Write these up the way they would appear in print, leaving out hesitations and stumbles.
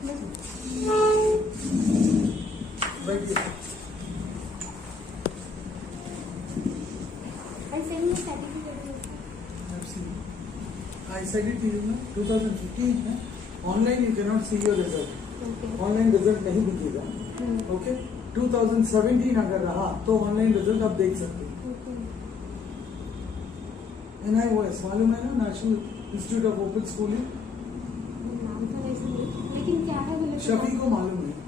I said it to you ना 2015 है online you cannot see your result online result नहीं दिखेगा okay 2017 अगर रहा तो ऑनलाइन रिजल्ट आप देख सकते हैं NIOS मालूम है ना national institute of open schooling लेकिन क्या है बोले शफी को मालूम है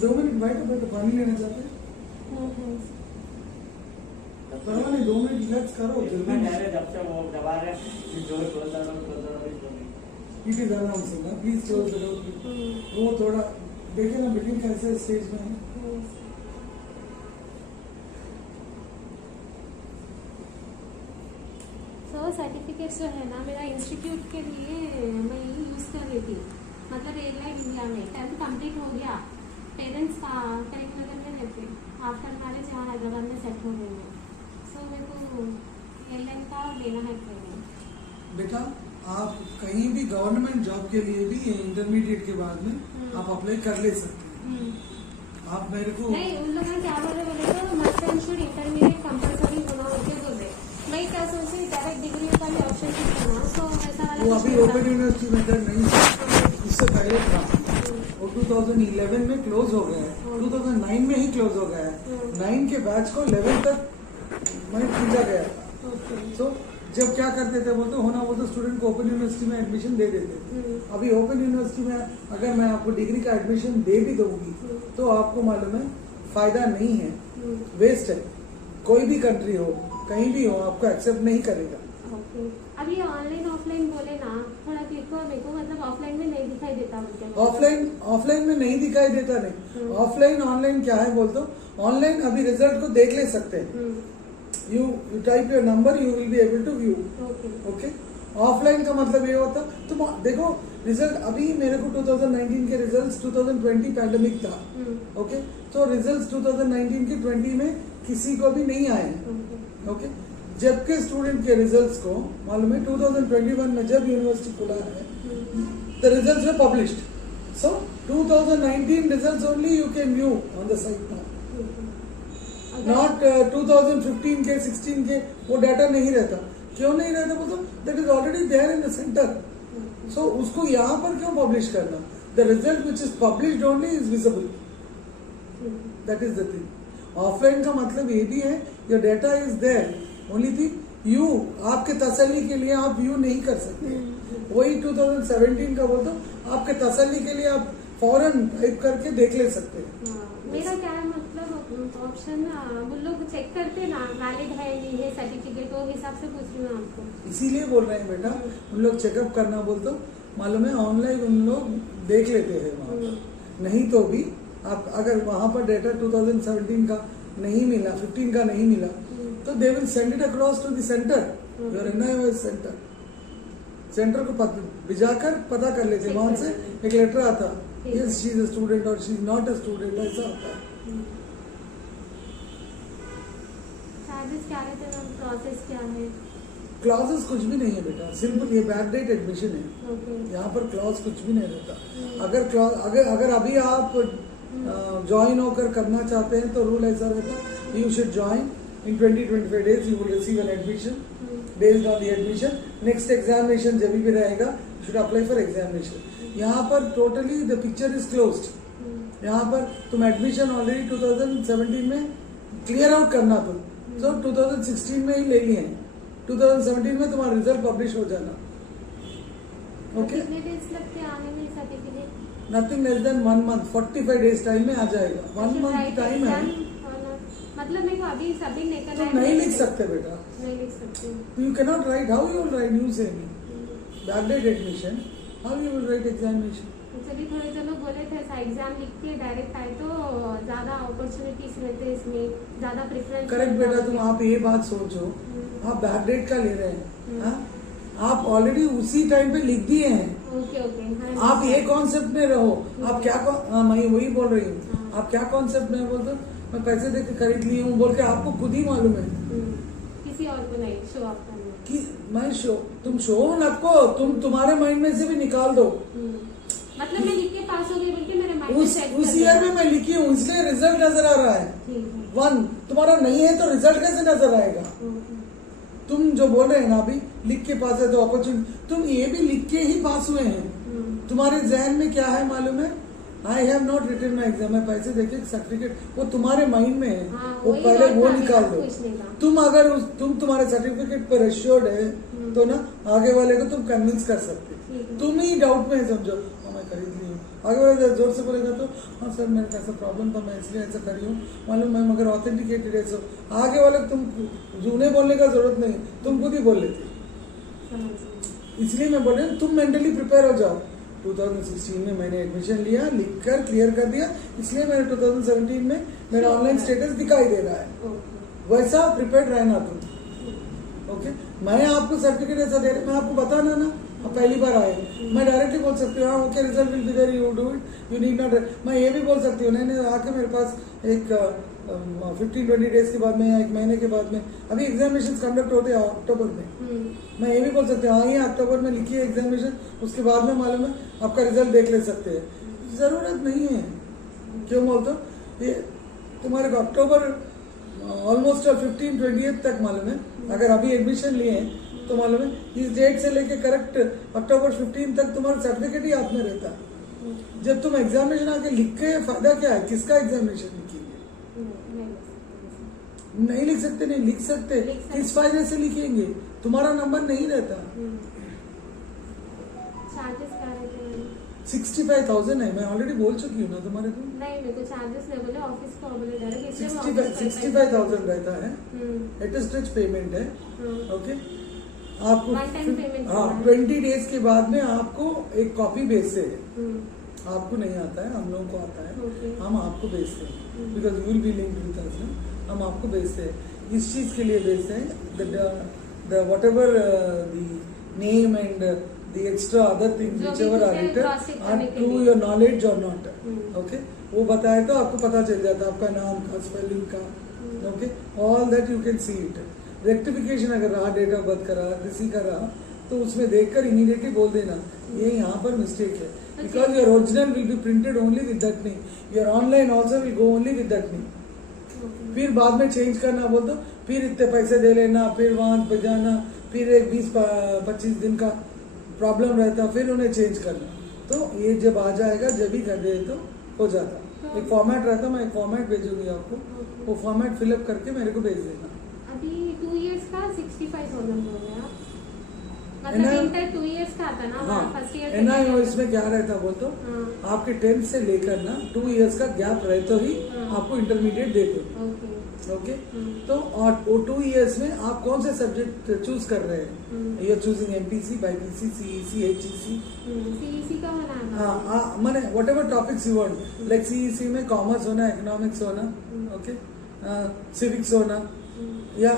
2 मिनट बैठो पानी लेना चाहते हैं करो नहीं 2 मिनट रिलैक्स करो इट इज अनाउंसिंग ना प्लीज क्लोज द डोर वो थोड़ा देखे ना बिल्डिंग कैसे स्टेज में है सर्टिफिकेट जो है ना मेरा इंस्टीट्यूट के लिए मैं यूज कर रही थी मतलब एयरलाइन इंडिया में 10th कंप्लीट हो गया पेरेंट्स का करेक्ट नगर में रहते आफ्टर मैरिज यहाँ हैदराबाद में सेट हो गए हैं सो मेरे को एयरलाइन का लेना है ट्रेनिंग बेटा आप कहीं भी गवर्नमेंट जॉब के लिए भी इंटरमीडिएट के बाद में आप अप्लाई कर ले सकते हैं आप मेरे को नहीं उन लोगों ने क्या बोले तो must and should intermediate compulsory होना होते बोल रहे मैं क्या सोची डायरेक्ट डिग्री का भी ऑप्शन करना सो ऐसा वाला वो अभी ओपन यूनिवर्सिटी मेथड नहीं इससे पहले था वो 2011 में क्लोज हो गया है 2009 में ही क्लोज हो गया है 9 के बैच को 11 तक मैंने खींचा गया था सो जब क्या करते थे बोलते होना वो तो स्टूडेंट को ओपन यूनिवर्सिटी में एडमिशन दे देते थे अभी ओपन यूनिवर्सिटी में अगर मैं आपको डिग्री का एडमिशन दे भी दूंगी तो आपको मालूम है फायदा नहीं है वेस्ट है कोई भी कंट्री हो कहीं भी हो आपको एक्सेप्ट नहीं करेगा अभी ऑनलाइन ऑफलाइन बोले ना थोड़ा देखो मेरे को मतलब ऑफलाइन में नहीं दिखाई देता ऑफलाइन में नहीं दिखाई देता नहीं ऑफलाइन ऑनलाइन क्या है बोल दो ऑनलाइन अभी रिजल्ट को देख ले सकते हैं you type your number you will be able to view okay offline का मतलब ये होता तुम देखो रिजल्ट अभी मेरे को 2019 के रिजल्ट्स 2020 पैंडेमिक था ओके तो रिजल्ट्स 2019 के 20 में किसी को भी नहीं आए ओके जबकि स्टूडेंट के रिजल्ट्स को मालूम है 2021 में जब यूनिवर्सिटी खुला है the results were published so 2019 results only you can view on the site now not 2015 के 16 के वो डाटा नहीं रहता क्यों नहीं रहता बोलते that is already there in the center so उसको यहाँ पर क्यों पब्लिश करना the result which is published only is visible that is the thing offline का मतलब ये भी है your data is there only thing you आपके तसल्ली के लिए आप व्यू नहीं कर सकते वही 2017 का बोलते आपके तसल्ली के लिए आप फौरन टाइप करके देख ले सकते हैं मेरा क्या है मतलब ऑप्शन वो लोग चेक करते ना वैलिड है नहीं है सर्टिफिकेट वो हिसाब से पूछ रही हूँ आपको इसीलिए बोल रहे हैं बेटा उन लोग चेकअप करना बोलते मालूम है ऑनलाइन उन लोग देख लेते हैं वहाँ पर नहीं तो भी आप अगर वहाँ पर डेटा 2017 का नहीं मिला 15 का नहीं मिला तो they will send it across to the center your NIOS center को भिजाकर पता कर लेते वहां से एक लेटर आता yes she is a student और she is not a student ऐसा होता है चार्जेस क्या रहते हैं प्रोसेस क्या है क्लॉजेस कुछ भी नहीं है बेटा सिंपल ये बैकडेट एडमिशन है यहाँ पर क्लॉज कुछ भी नहीं रहता अगर अभी आप ज्वाइन होकर करना चाहते हैं तो रूल ऐसा रहता you should join in 20-25 days you will receive an admission based on the admission next examination जब भी रहेगा you should apply for examination यहाँ पर totally the picture is closed यहाँ पर तुम एडमिशन ऑलरेडी 2017 में क्लियर आउट करना तुम तो 2016 में ही ले लिए हैं 2017 में तुम्हारा रिजल्ट पब्लिश हो जाना okay nothing less than 1 month 45 days time में आ जाएगा 1 month टाइम है मतलब मेरे को अभी सभी नहीं करना तुम नहीं लिख सकते बेटा नहीं लिख सकते you can not write how you will write you say backdate admission how you will write examination चलिए थोड़े जो लोग बोले थे ऐसा एग्जाम लिख के डायरेक्ट आए तो ज्यादा अपॉर्चुनिटीज रहते इसमें ज्यादा प्रेफरेंस करेक्ट बेटा तुम आप ये बात सोचो आप बैकडेट का ले रहे हैं आप ऑलरेडी उसी टाइम पे लिख दिए हैं ओके आप ये कॉन्सेप्ट में रहो आप क्या मैं वही बोल रही हूँ आप क्या कॉन्सेप्ट में बोल दो मैं पैसे देकर खरीद ली हूँ बोल के आपको खुद ही मालूम है किसी और को नहीं शो ऑफ करना कि मैं तुम शो नको, तुम तुम्हारे माइंड में से भी निकाल दो। मतलब मैं लिख के पास हो गई बोल के मेरे माइंड में सेट उस ईयर में मैं लिखी हूँ, इसलिए रिजल्ट नजर आ रहा है। ठीक है। 1 तुम्हारा नहीं है तो रिजल्ट कैसे नजर आएगा? तुम जो बोल रहे हैं ना अभी लिख के पास है तो अपॉर्चुनिटी, तुम ये भी लिख के ही पास हुए हैं। तुम्हारे जहन में क्या है मालूम है? I have not written my exam, मैं पैसे देके सर्टिफिकेट, वो तुम्हारे माइंड में है। हाँ, वो वही पहले बात वो था निकाल मेरा दो। पूछने का। तुम अगर तुम तुम्हारे सर्टिफिकेट पर एश्योर्ड है तो ना आगे वाले को तुम कन्विंस कर सकते। ठीक है। तुम ही डाउट में है, समझो हाँ मैं खरीद ली हूँ, आगे वाले जोर से बोलेगा तो हाँ सर मेरे को ऐसा प्रॉब्लम था मैं इसलिए ऐसा करी हूँ, मालूम मैं मगर ऑथेंटिकेटेड है। सो आगे वाले तुम उन्हें बोलने का जरूरत नहीं, तुम खुद ही बोल लेते। इसलिए मैं बोल रही हूँ तुम मेंटली प्रिपेयर हो जाओ। 2016 में मैंने एडमिशन लिया, लिखकर क्लियर कर दिया, इसलिए मेरे 2017 में मेरा ऑनलाइन स्टेटस दिखाई दे रहा है। वैसा प्रिपेयर्ड रहना तुम। ओके, मैं आपको सर्टिफिकेट ऐसा दे रहा, मैं आपको बताना ना, आप पहली बार आए, मैं डायरेक्टली बोल सकती हूँ हाँ okay result will be there, you do it, you need not. मैं ये भी बोल सकती हूँ नहीं आके मेरे पास एक 15-20 डेज के बाद में या 1 महीने के बाद में, अभी एग्जामिनेशन कंडक्ट होते हैं अक्टूबर में, मैं ये भी बोल सकती हूँ हाँ ये अक्टूबर में लिखिए एग्जामिनेशन, उसके बाद में मालूम है आपका रिजल्ट देख ले सकते हैं। जरूरत नहीं है, क्यों बोलते हो? ये तुम्हारे को अक्टूबर ऑलमोस्ट 15-20 तक मालूम है, अगर अभी एडमिशन लिए हैं तो मालूम है इस डेट से लेके करेक्ट अक्टूबर 15 तक तुम्हारा सर्टिफिकेट ही हाथ में रहता है। जब तुम एग्जामिनेशन आके लिख के फायदा क्या है? किसका एग्जामिनेशन लिखेंगे? नहीं लिख सकते, नहीं लिख सकते, किस फायदे से लिखेंगे? तुम्हारा नंबर नहीं रहता। चार्जेस क्या रहते हैं? 65,000 है, मैं ऑलरेडी बोल चुकी हूँ ना तुम्हारे को। नहीं मेरे को चार्जेस नहीं बोले, ऑफिस को बोले डायरेक्ट, इसलिए मैं ऑफिस 65,000 रहता है, एटस्टेज पेमेंट है। ओके, आपको वन टाइम पेमेंट। हाँ 20 डेज के बाद में आपको एक कॉपी भेजते हैं। आपको नहीं आता है, हम लोगों को आता है, हम आपको भेजते हैं because you will be linked with us ना, हम आपको भेजते हैं। इस चीज के लिए भेजते हैं the whatever the name and the extra other things whichever are written are to your knowledge और नॉट। ओके, वो बताए तो आपको पता चल जाता है आपका नाम का, स्पेलिंग का। Okay, all that you can see it. Rectification अगर रहा, डेट ऑफ बर्थ का रहा, किसी का रहा, तो उसमें देखकर इमीडिएटली बोल देना ये यहाँ पर मिस्टेक है, because your original will be printed only with that name, your online also will go only with that name. फिर बाद में चेंज करना बोल दो, फिर इतने पैसे दे लेना, फिर वहां पे जाना, फिर एक 20-25 दिन का प्रॉब्लम रहता, फिर उन्हें चेंज करना। तो ये जब आ जाएगा, जब ही कर दे तो हो जाता। एक फॉर्मेट रहता, मैं एक फॉर्मेट भेजूंगी आपको, वो फॉर्मेट फिलअप करके मेरे को भेज देना। अभी 2 इयर्स का 65,000 बोल रहे हैं आप, मतलब इंटर 2 इयर्स का आता ना। हाँ, फर्स्ट ईयर एनआईओ इसमें क्या रहता बोल तो आपके 10th से लेकर ना 2 इयर्स का गैप रहे तो ही आपको इंटरमीडिएट देते। ओके, तो और 2 इयर्स में आप कौन से सब्जेक्ट चूज कर रहे हैं? You are choosing MPC, BiPC, CEC, HEC. CEC का होना है। हाँ, माने whatever topics you want, like CEC में कॉमर्स होना, इकोनॉमिक्स होना, ओके, सिविक्स होना, या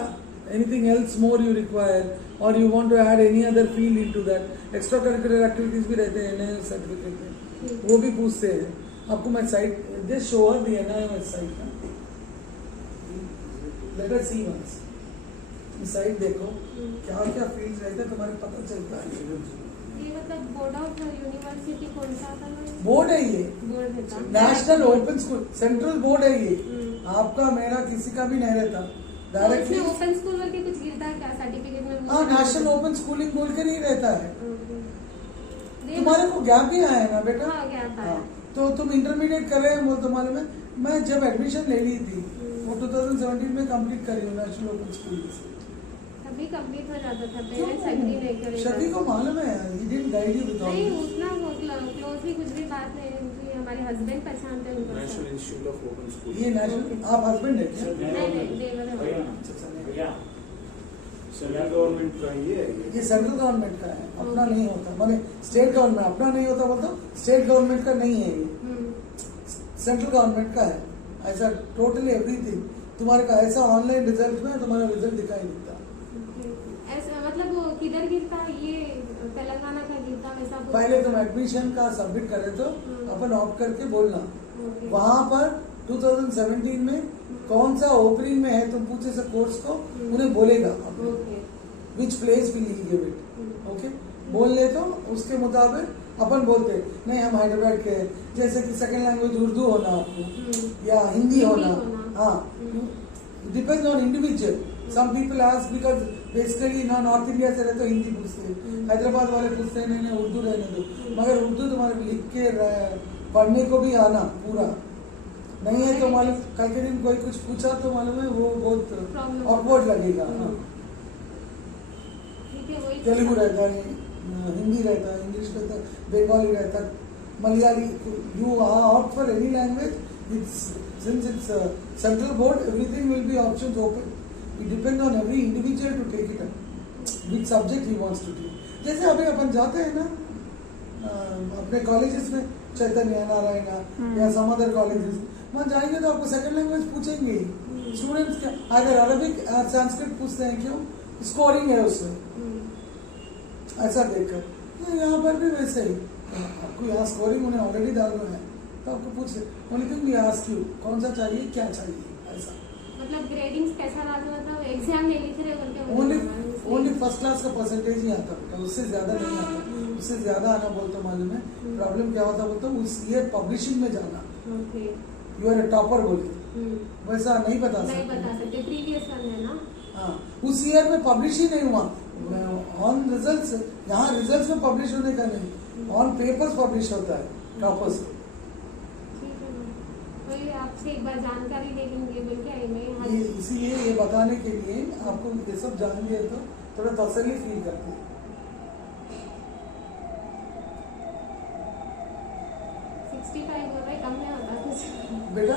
anything else more you require, और you want to add any other field into that. Extra curricular activities भी रहते हैं एनआईओ सर्टिफिकेट में, वो भी पूछते हैं आपको। मैं site just show her the NIO site, let us see once. Site देखो क्या क्या फील्ड्स रहते हैं, तुम्हारे पता चलता है। ये मतलब बोर्ड ऑफ यूनिवर्सिटी कौन सा था? बोर्ड है ये, बोर्ड है, national open school, central board है ये। आपका मेरा किसी का भी नहीं रहता डायरेक्टली। ओपन स्कूल करके कुछ गिरता है क्या सर्टिफिकेट में? हाँ, नेशनल ओपन स्कूलिंग बोल के नहीं रहता है। तुम्हारे को गैप भी आया ना बेटा? हाँ, गैप आया। तो तुम इंटरमीडिएट कर रहे हैं, बोल तुम्हारे में मैं जब एडमिशन ले ली थी वो 2017 में कंप्लीट करी हूँ नेशनल ओपन स्कूल से। तभी कंप्लीट हो जाता था, पेरेंट्स एग्री नहीं करे। सभी को मालूम है, he didn't guide you with all नहीं this. उतना क्लोजली कुछ भी बात नहीं है, मुझे हमारे हस्बैंड पहचानते हैं उनको। National institute of open school. ये नेशनल, आप हस्बैंड है क्या? नहीं देवर है। भैया सेंट्रल गवर्नमेंट का ये सेंट्रल गवर्नमेंट का है, अपना नहीं होता। माने स्टेट गवर्नमेंट अपना नहीं होता, मतलब स्टेट गवर्नमेंट का नहीं है ये, सेंट्रल गवर्नमेंट का है। ऐसा टोटली एवरीथिंग तुम्हारे का ऐसा ऑनलाइन रिजल्ट में तुम्हारा रिजल्ट दिखाई देता। ऐसा मतलब वो किधर गिरता? ये तेलंगाना का गिरता वैसा? पहले तुम एडमिशन का सबमिट करे तो अपन ऑप्ट करके बोलना, वहां पर 2017 में कौन सा ओपनिंग में है तुम पूछे से कोर्स को उन्हें बोलेगा। Which place will he give it. Okay, बोल ले तो उसके मुताबिक अपन बोलते नहीं हम हैदराबाद के हैं। जैसे कि सेकंड लैंग्वेज उर्दू होना आपको या हिंदी होना, हाँ, depends on individual. Some people ask because basically north India से रहे तो हिंदी पूछते हैं, हैदराबाद वाले पूछते हैं नहीं उर्दू रहने दो, मगर उर्दू तुम्हारे लिख के पढ़ने को भी आना पूरा नहीं है तो मालूम कल के दिन कोई कुछ पूछा तो मालूम है वो बहुत ऑकवर्ड लगेगा। हाँ, तेलुगु रहता है, हिंदी रहता है, इंग्लिश रहता है, बंगाली रहता है, Malayali, you are out for any language, it's since it's central board everything will be options open, it depend on every individual to take it up which subject he wants to take. जैसे अभी अपन जाते हैं ना अपने colleges में, चैतन्य, नारायणा या some other colleges, वहाँ जाएंगे तो आपको सेकंड लैंग्वेज पूछेंगे स्टूडेंट्स का, अगर अरबिक संस्कृत पूछते हैं क्यों, स्कोरिंग है उसमें, ऐसा देखकर यहाँ पर भी वैसे ही आपको यहाँ स्कोरिंग उन्हें ऑलरेडी डालना है तो आपको पूछे only thing we ask you कौन सा चाहिए क्या चाहिए, ऐसा मतलब ग्रेडिंग्स कैसा लाते, मतलब एग्जाम नहीं लिख रहे बोलते ओनली फर्स्ट क्लास का परसेंटेज ही आता बेटा, उससे ज्यादा नहीं आता, उससे ज्यादा आना बोलते मालूम है प्रॉब्लम क्या होता बोलते उस ईयर पब्लिशिंग में जाना, यू आर ए टॉपर बोलते वैसा नहीं बता सकते प्रीवियस वन है ना, हाँ, उस ईयर में पब्लिश ही नहीं हुआ ऑन रिजल्ट्स, यहाँ रिजल्ट्स में पब्लिश होने का नहीं, ऑन पेपर्स पब्लिश होता है टॉपर्स। आपसे एक बार जानकारी ले लेंगे बोल के आई मैं, इसीलिए ये बताने के लिए आपको ये सब जानेंगे तो थोड़ा तसल्ली फील करते हैं। 65 हो रहा है, कम में होता कुछ बेटा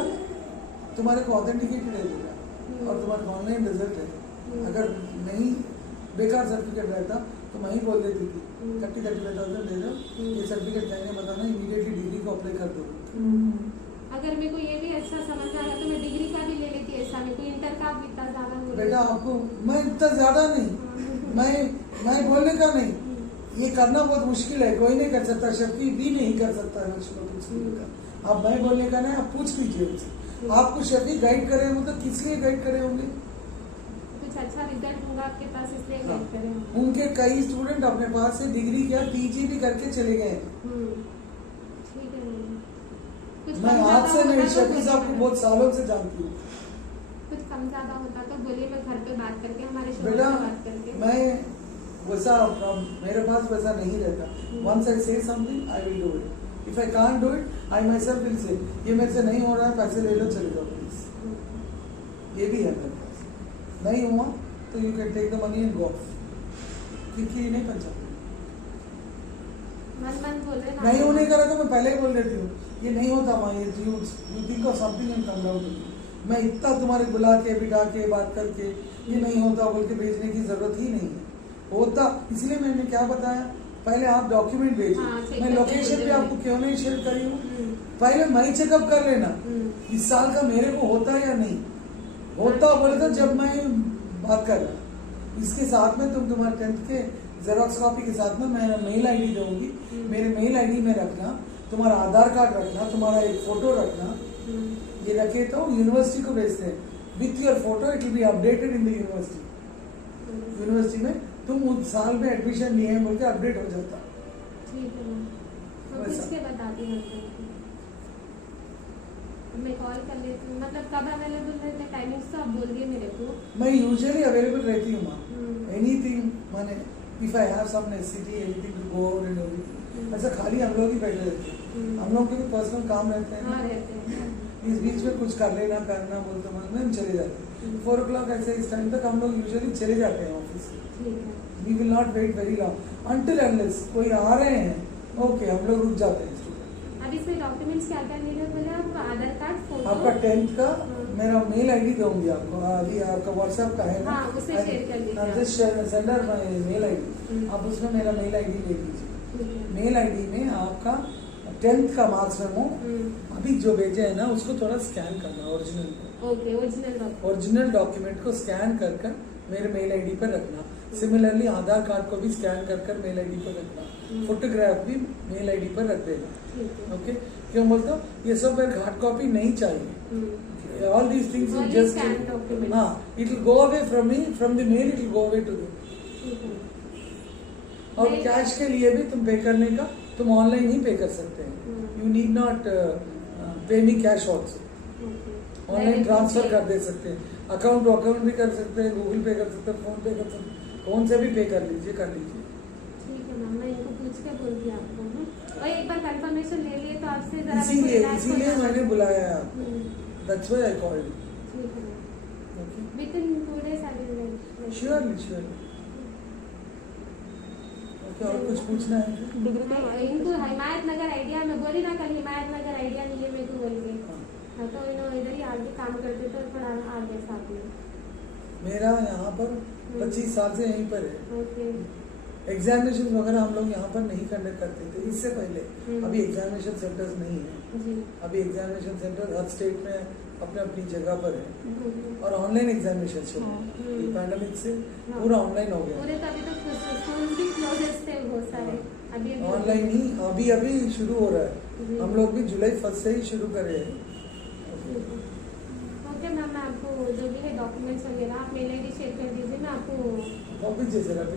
तुम्हारे को ऑथेंटिकेटेड है बेटा और तुम्हारा ऑनलाइन रिजल्ट है, अगर नहीं बेकार सर्टिफिकेट रहता तो मैं ही बोल देती थी 30,000 दे दो, ये सर्टिफिकेट देने बताना इमीडिएटली डिग्री को अप्लाई कर दो। अगर मेरे को ये भी अच्छा समझ आ रहा तो मैं डिग्री का भी ले लेती, ऐसा मेरे को इंटर का भी इतना ज्यादा नहीं बेटा आपको मैं इतना ज्यादा नहीं, मैं बोलने का नहीं, ये करना बहुत मुश्किल है, कोई नहीं कर सकता, शक्ति भी नहीं कर सकता है, आप मैं बोलने का नहीं, आप पूछ लीजिए उनसे, आपको शक्ति गाइड करे मतलब किस लिए गाइड करे होंगे, कुछ अच्छा रिजल्ट होगा आपके पास इसलिए गाइड करे। उनके कई स्टूडेंट अपने पास से डिग्री क्या पीजी भी करके चले गए। ठीक है, मैं आज से नहीं शफी साहब को बहुत सालों से जानती हूँ, कुछ कम ज्यादा होता तो बोलिए, मैं घर पे बात करके हमारे शोरूम बेटा पे बात करके, मैं वैसा मेरे पास वैसा नहीं रहता, once I say something I will do it, if I can't do it I myself will say ये मेरे से नहीं हो रहा है, पैसे ले लो चले जाओ प्लीज, ये भी है मेरे पास, नहीं हुआ तो you can take the money and go off, क्योंकि नहीं पंचा मन बोल रहे ना, नहीं होने का रहा तो मैं पहले ही बोल देती हूँ ये नहीं होता माँ, ये you think of something and come down to, मैं इतना तुम्हारे बुला के बिठा के बात करके ये नहीं होता बोल के भेजने की जरूरत ही नहीं है, होता इसलिए मैंने क्या बताया पहले आप डॉक्यूमेंट भेजिए, मैं लोकेशन भी आपको क्यों नहीं शेयर करी हूँ, पहले मैं चेकअप कर लेना इस साल का मेरे को होता या नहीं होता बोले तो जब मैं बात कर रहा, इसके साथ में तुम्हारे 10th के जेरोक्स कॉपी के साथ में मैं मेल आईडी दूंगी, मेरे मेल आईडी में रखना, तुम्हारा आधार कार्ड रखना, तुम्हारा एक फोटो रखना, ये रखे तो यूनिवर्सिटी को भेजते हैं, with your photo it will be updated in the university, university में तुम उस साल में एडमिशन लिए हैं बोल के अपडेट हो जाता। ठीक है, तो पूछ के बताती हूँ, मैं कॉल कर लेती हूँ, मतलब कब अवेलेबल रहते टाइमिंग्स तो आप बोल दिए मेरे को, मैं यूजुअली अवेलेबल रहती हूँ माँ, एनीथिंग माने if I have some necessity anything to go out and everything, ऐसा खाली हम लोग ही बैठे रहते हैं, हम लोग के भी पर्सनल काम रहते हैं, हाँ रहते हैं, इस बीच में कुछ कर लेना करना बोलते मालूम हम चले जाते हैं, 4 o'clock ऐसे इस टाइम तक हम लोग यूजुअली चले जाते हैं office, we will not wait very long until unless कोई आ रहे हैं, ओके हम लोग रुक जाते हैं। अब इसमें डॉक्यूमेंट्स क्या क्या मिले बोले आप, आधार कार्ड, फोटो, आपका 10th का मेरा मेल आईडी दूंगी आपको, अभी आपका व्हाट्सएप का है ना, हाँ, उसे शेयर कर दीजिए, just sender my mail ID, आप उसमें मेरा मेल आईडी ले लीजिए, मेल आईडी में आपका 10th का मार्क्स मेमो अभी जो भेजे है ना उसको थोड़ा स्कैन करना, ओरिजिनल को, ओके, ओरिजिनल डॉक्यूमेंट को स्कैन कर मेरे मेल आईडी पर रखना, सिमिलरली आधार कार्ड को भी स्कैन कर मेल आईडी पर रखना, फोटोग्राफ भी मेल आईडी पर रख देना, ओके, क्यों बोलता हूँ ये सब हार्ड कॉपी नहीं चाहिए, ऑल दीज थिंग्स जस्ट, हाँ, it will go away from me, from the mail it will go away to ठीक है। और नहीं, कैश के लिए भी तुम पे करने का तुम ऑनलाइन ही पे कर सकते हैं. You need not pay me cash also. Okay. Online transfer कर दे सकते हैं, अकाउंट टू अकाउंट भी कर सकते हैं, गूगल पे कर सकते हैं, फोन पे कर सकते हैं, फोन से भी पे कर लीजिए. ठीक है मैम, मैं इनको पूछ के बोलती हूँ आपको ना। और एक बार कंफर्मेशन ले लिए तो आपसे जरा इसीलिए मैंने बुलाया है आपको. That's why I called. ठीक है ma'am, okay, with in 2 days I will surely. Okay, और कुछ पूछना है क्या? इनको हिमायत नगर आइडिया, मैं बोली ना कल हिमायत नगर आइडिया नहीं है मेरे को बोल के। हाँ. हाँ, तो इधर ही आगे काम करते तो थोड़ा आगे साथ में। मेरा यहाँ पर 25 साल से यहीं पर है. ओके। एग्जामिनेशन वगैरह हम लोग यहाँ पर नहीं कंडक्ट करते थे इससे पहले. अभी एग्जामिनेशन सेंटर्स नहीं है. जी। अभी एग्जामिनेशन सेंटर हर स्टेट में अपने अपनी जगह पर है. हम्म। और ऑनलाइन एग्जामिनेशन शुरू है. पैंडेमिक से हाँ. पूरा ऑनलाइन हो गया. पूरे तो अभी तो स्कूल भी क्लोजेस थे बहुत सारे। अभी ऑनलाइन ही अभी शुरू हो रहा है. जी। हम लोग भी जुलाई 1 से ही शुरू कर रहे हैं. ओके मैम, मैं आपको जो भी है डॉक्यूमेंट्स वगैरह आप मेल आईडी शेयर कर दीजिए, मैं आपको वापस जैसे रख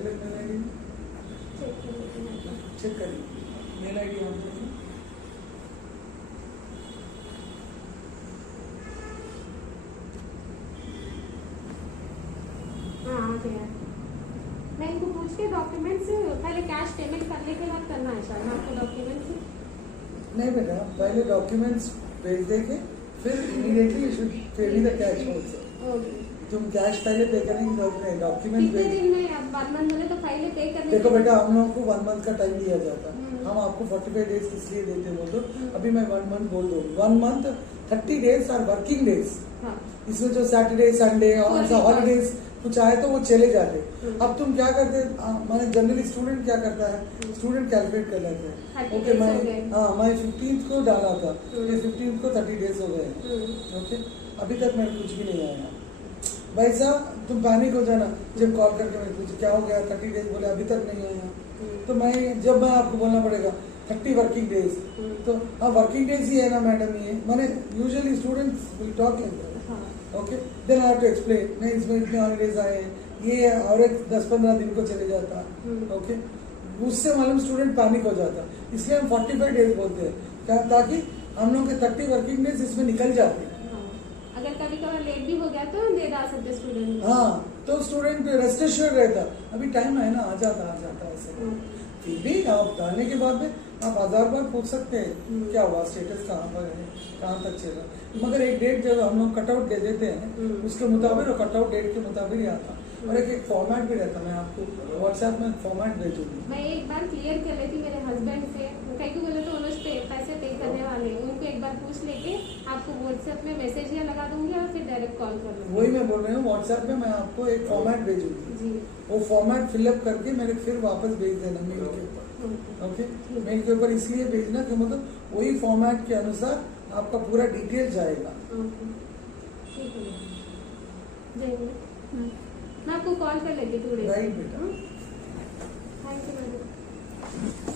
चेक कर लेती हूँ। चेक करिए मेल आई डी आप देखिए. हाँ आ गया। मैं इनको पूछ के डॉक्यूमेंट्स पहले कैश पेमेंट करने के बाद करना है शायद आपको डॉक्यूमेंट्स। नहीं बेटा, पहले डॉक्यूमेंट्स भेज देंगे, फिर immediately you should pay me the cash also. Okay. तुम कैश पहले पे करने की जरूरत नहीं, डॉक्यूमेंट कितने भेज. दिन में अब 1 month बोले तो पहले पे करने देखो के- बेटा, हम लोग को 1 month का टाइम दिया जाता है. हम्म. हम आपको 45 डेज इसलिए देते हैं बोल दो. अभी मैं 1 month बोल दूँ. 1 month 30 days are working days. हाँ। इसमें जो सैटरडे संडे और Holiday. हॉलीडेज कुछ आए तो वो चले जाते. हम्म. अब तुम क्या करते, मैंने जनरली स्टूडेंट क्या करता है, स्टूडेंट कैलकुलेट कर लेते हैं. 30 ओके, days मैं हो गए. मैं 15th को डाला था, हम्म. ये 15th को 30 डेज हो गए. हम्म। ओके, अभी तक मेरे कुछ भी नहीं आया. वैसा तुम पैनिक हो जाना जब कॉल करके मैं पूछ क्या हो गया, 30 डेज बोले अभी तक नहीं आया. तो मैं आपको बोलना पड़ेगा 30 वर्किंग डेज. हम्म. तो हाँ, वर्किंग डेज ही है ना मैडम. ये मैंने usually students will talk like that. हाँ। Okay, then I have to explain नहीं इसमें इतने हॉलीडेज आए हैं, ये और एक 10-15 दिन को चले जाता. ओके, उससे मालूम स्टूडेंट पैनिक हो जाता. इसलिए हम 45 डेज बोलते हैं क्या, ताकि हम लोग के 30 वर्किंग डेज इसमें निकल जाते हैं. हाँ। अगर कभी कभार लेट भी हो गया तो दे डाल सकते स्टूडेंट। हाँ, तो स्टूडेंट रेस्ट एश्योर्ड रहता. अभी टाइम है ना, आ जाता ऐसे. फिर भी आप डालने के बाद में आप 1000 बार पूछ सकते हैं क्या हुआ, स्टेटस कहाँ पर है, कहाँ तक चल रहा. मगर एक डेट जब हम लोग कटआउट दे देते हैं उसके मुताबिक और कटआउट डेट के मुताबिक ही आता. और एक फॉर्मेट भी रहता. मैं आपको व्हाट्सएप में फॉर्मेट भेजूंगी. मैं एक बार क्लियर कर लेती मेरे हस्बैंड से, कहीं को बोले तो उन्होंने पैसे पे करने वाले हैं, उनको एक बार पूछ लेके आपको व्हाट्सएप में मैसेज या लगा दूंगी और फिर डायरेक्ट कॉल कर लूंगी। वही मैं बोल रही हूँ, व्हाट्सएप में मैं आपको एक फॉर्मेट भेजूंगी. जी। वो फॉर्मेट फिलअप करके मेरे फिर वापस भेज देना मेल के ऊपर. ओके, मेल के ऊपर इसलिए भेजना कि मतलब वही फॉर्मेट के अनुसार आपका पूरा डिटेल जाएगा. ओके, ठीक है। जय हिंद। मैं आपको कॉल कर लेती 2 days। राइट बेटा. Thank you madam.